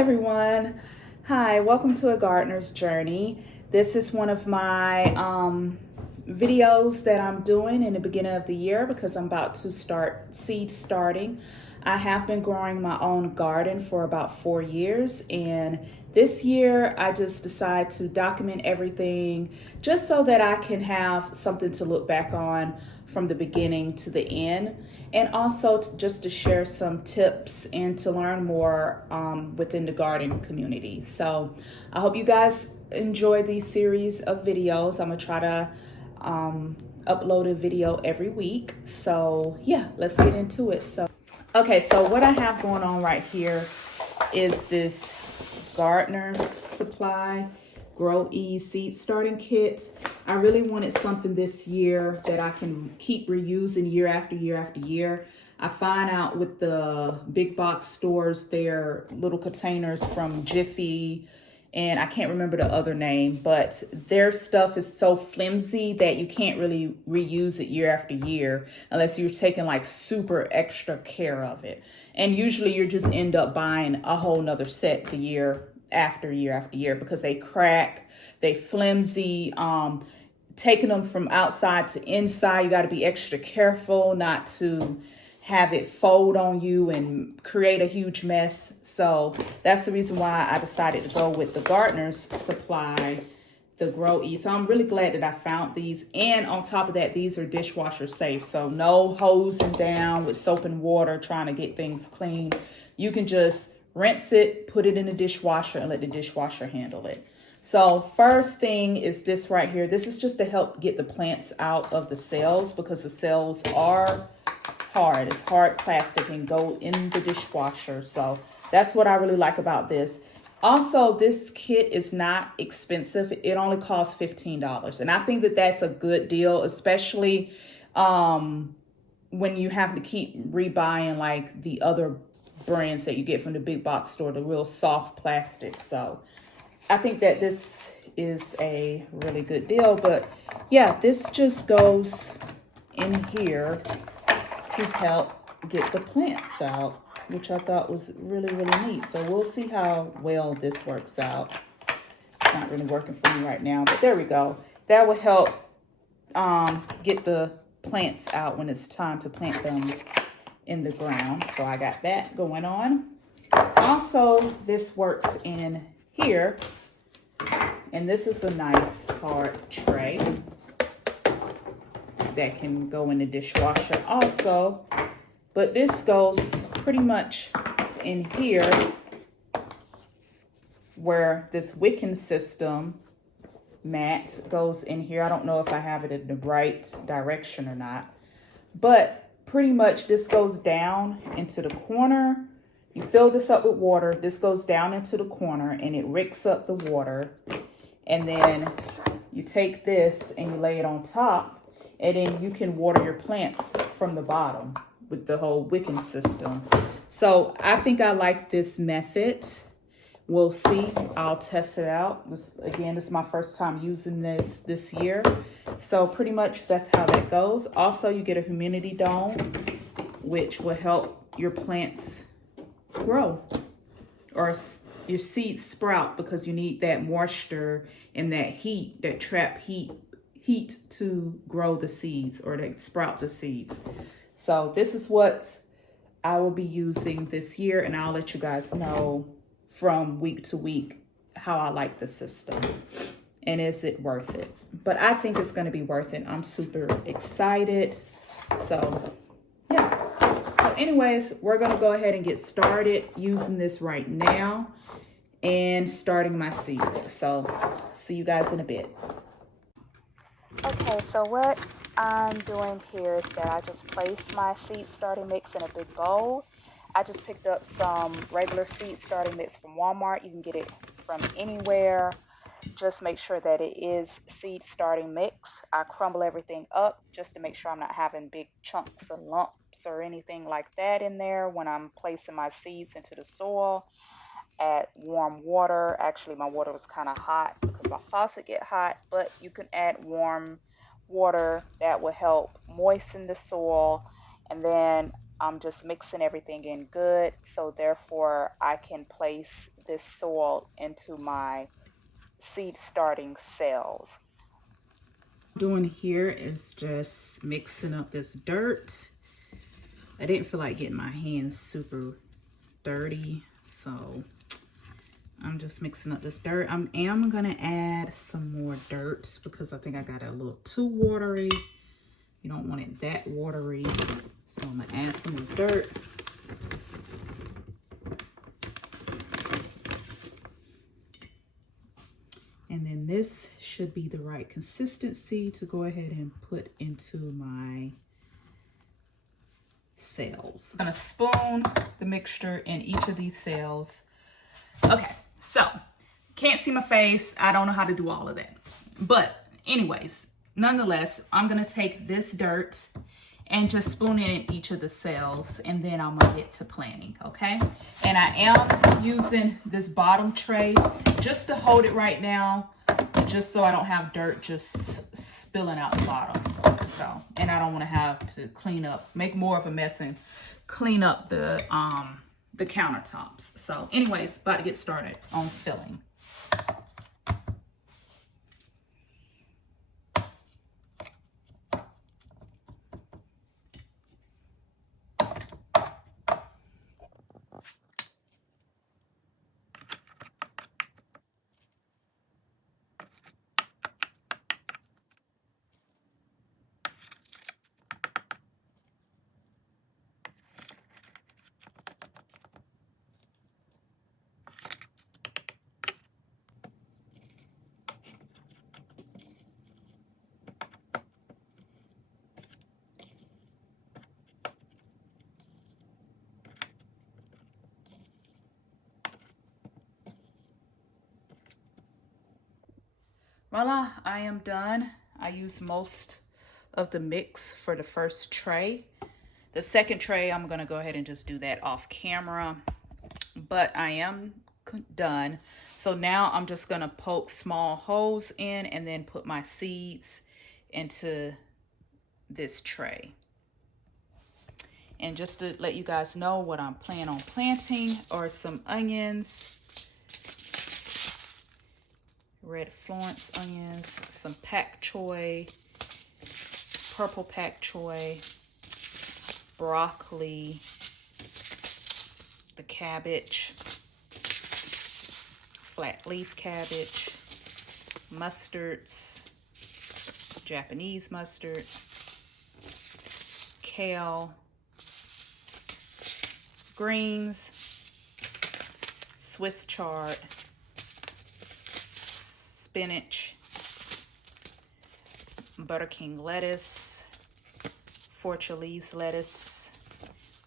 everyone. Hi, welcome to A Gardener's Journey. This is one of my videos that I'm doing in the beginning of the year because I'm about to start seed starting. I have been growing my own garden for about 4 years, and this year I just decided to document everything just so that I can have something to look back on from the beginning to the end, and also just to share some tips and to learn more within the garden community. So I hope you guys enjoy these series of videos. I'm gonna try to upload a video every week. So yeah, let's get into it. Okay, so what I have going on right here is this Gardener's Supply Grow Ease Seed Starting Kit. I really wanted something this year that I can keep reusing year after year after year. I find out with the big box stores, their little containers from Jiffy, and I can't remember the other name, but their stuff is so flimsy that you can't really reuse it year after year unless you're taking like super extra care of it. And usually you just end up buying a whole nother set the year after year because they crack, they flimsy. Taking them from outside to inside, you got to be extra careful not to have it fold on you and create a huge mess. So that's the reason why I decided to go with the Gardener's Supply, the Grow Ease. So I'm really glad that I found these. And on top of that, these are dishwasher safe. So no hosing down with soap and water trying to get things clean. You can just rinse it, put it in the dishwasher, and let the dishwasher handle it. So first thing is this right here. This is just to help get the plants out of the cells because the cells are hard. It's hard plastic and go in the dishwasher. So that's what I really like about this. Also, this kit is not expensive. It only costs $15. And I think that that's a good deal, especially when you have to keep rebuying like the other brands that you get from the big box store, the real soft plastic. So I think that this is a really good deal. But yeah, this just goes in here to help get the plants out, which I thought was really, really neat. So we'll see how well this works out. It's not really working for me right now, but there we go. That will help get the plants out when it's time to plant them in the ground. So I got that going on. Also, this works in here, and this is a nice hard tray that can go in the dishwasher also, but this goes pretty much in here where this wicking system mat goes in here. I don't know if I have it in the right direction or not, but pretty much this goes down into the corner. You fill this up with water. This goes down into the corner and it ricks up the water. And then you take this and you lay it on top, and then you can water your plants from the bottom with the whole wicking system. So I think I like this method. We'll see. I'll test it out. This is my first time using this year. So pretty much that's how that goes. Also, you get a humidity dome, which will help your plants grow or your seeds sprout, because you need that moisture and that heat, that trap heat to grow the seeds or to sprout the seeds. So this is what I will be using this year, and I'll let you guys know from week to week how I like the system and is it worth it. But I think it's going to be worth it. I'm super excited. So yeah. So anyways, we're going to go ahead and get started using this right now and starting my seeds. So see you guys in a bit. Okay, so what I'm doing here is that I just placed my seed starting mix in a big bowl. I just picked up some regular seed starting mix from Walmart. You can get it from anywhere. Just make sure that it is seed starting mix. I crumble everything up just to make sure I'm not having big chunks of lumps or anything like that in there when I'm placing my seeds into the soil. Add warm water. Actually, my water was kind of hot because my faucet get hot, but you can add warm water that will help moisten the soil. And then I'm just mixing everything in good, so therefore I can place this soil into my seed starting cells. Doing here is just mixing up this dirt. I didn't feel like getting my hands super dirty, so I'm just mixing up this dirt. I am gonna add some more dirt because I think I got it a little too watery. You don't want it that watery, so I'm gonna add some more dirt. And then this should be the right consistency to go ahead and put into my cells. I'm gonna spoon the mixture in each of these cells. Okay, so can't see my face. I don't know how to do all of that. But anyways, nonetheless, I'm gonna take this dirt and just spoon it in each of the cells, and then I'm gonna get to planting, okay? And I am using this bottom tray just to hold it right now, just so I don't have dirt just spilling out the bottom. So, and I don't wanna have to clean up, make more of a mess and clean up the countertops. So anyways, about to get started on filling. Voila, I am done. I used most of the mix for the first tray. The second tray, I'm gonna go ahead and just do that off camera, but I am done. So now I'm just gonna poke small holes in and then put my seeds into this tray. And just to let you guys know what I'm planning on planting are some onions, red Florence onions, some pak choi, purple pak choi, broccoli, the cabbage, flat leaf cabbage, mustards, Japanese mustard, kale, greens, Swiss chard, spinach, Butter King lettuce, Fortulese lettuce,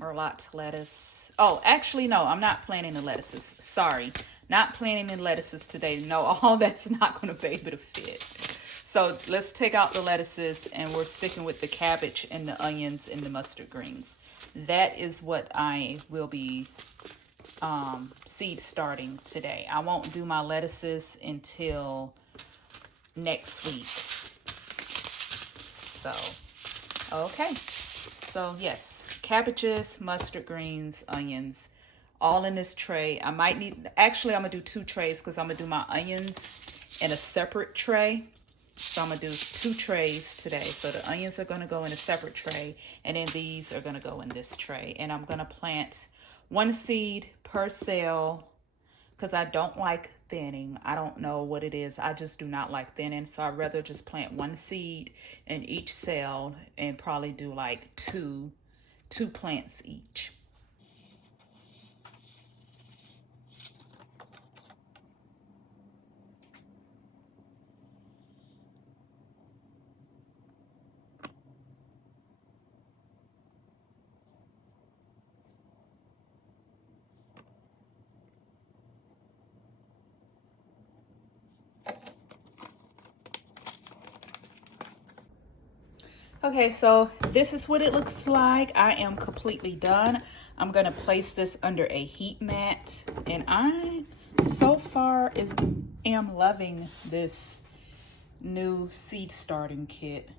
Merlot lettuce. Oh, actually, no, I'm not planting the lettuces. Sorry, not planting the lettuces today. No, all that's not going to be able to fit. So let's take out the lettuces, and we're sticking with the cabbage and the onions and the mustard greens. That is what I will be seed starting today. I won't do my lettuces until next week. So, okay. So yes, cabbages, mustard greens, onions, all in this tray. I might need, actually I'm gonna do two trays because I'm gonna do my onions in a separate tray. So I'm gonna do two trays today. So the onions are gonna go in a separate tray, and then these are gonna go in this tray. And I'm gonna plant one seed per cell because I don't like thinning. I don't know what it is. I just do not like thinning. So I'd rather just plant one seed in each cell and probably do like two plants each. Okay, so this is what it looks like. I am completely done. I'm gonna place this under a heat mat, and I so far am loving this new seed starting kit.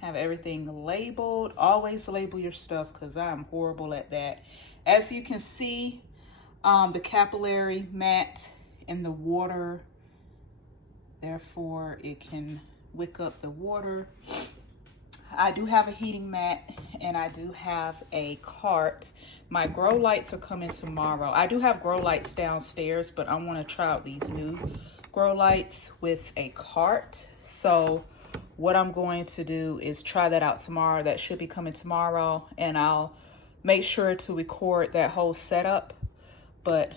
Have everything labeled. Always label your stuff because I'm horrible at that. As you can see, the capillary mat in the water, therefore it can wick up the water. I do have a heating mat and I do have a cart. My grow lights are coming tomorrow. I do have grow lights downstairs, but I want to try out these new grow lights with a cart. So what I'm going to do is try that out tomorrow. That should be coming tomorrow, and I'll make sure to record that whole setup. But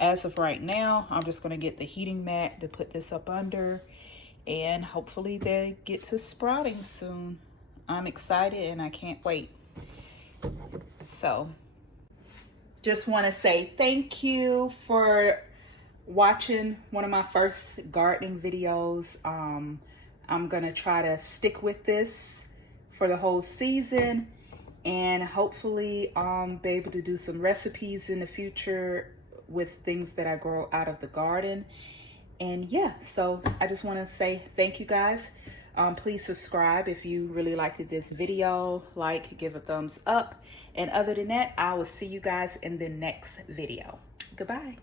as of right now, I'm just going to get the heating mat to put this up under, and hopefully they get to sprouting soon. I'm excited and I can't wait. So just want to say thank you for watching one of my first gardening videos. I'm gonna try to stick with this for the whole season and hopefully be able to do some recipes in the future with things that I grow out of the garden. And yeah, so I just want to say thank you guys. Please subscribe if you really liked this video, like, give a thumbs up. And other than that, I will see you guys in the next video. Goodbye.